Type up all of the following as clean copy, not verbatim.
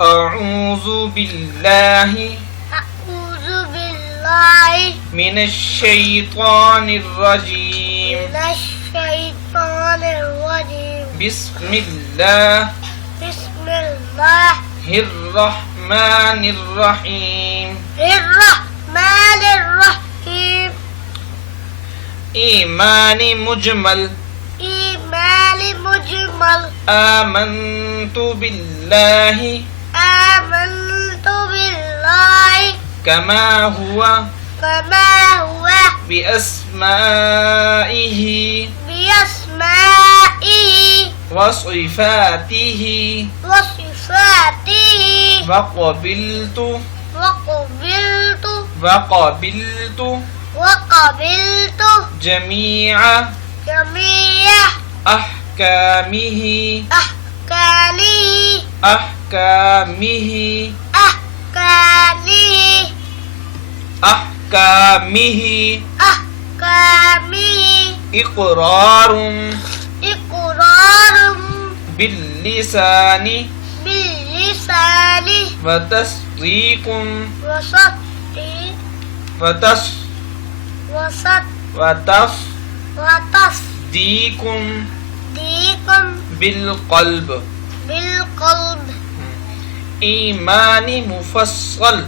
أعوذ بالله من الشيطان الرجيم بسم الله الرحمن الرحيم إيمان مجمل آمنت بالله كما هو بأسمائه وصفاته وقبلت جميع أحكامه إقرار باللسان وتصديق بالقلب إيمان مفصل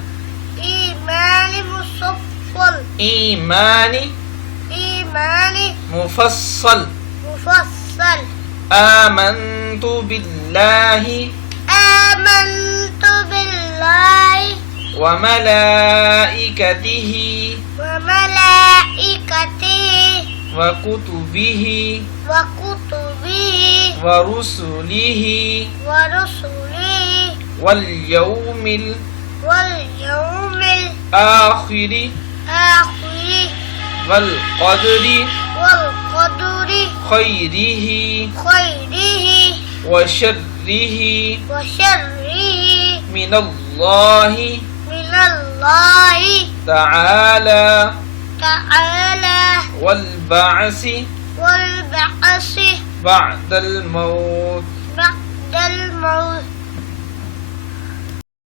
آمنت بالله وملائكته وكتبه ورسله واليوم الآخر والقدر خيره وشره من الله تعالى والبعث بعد الموت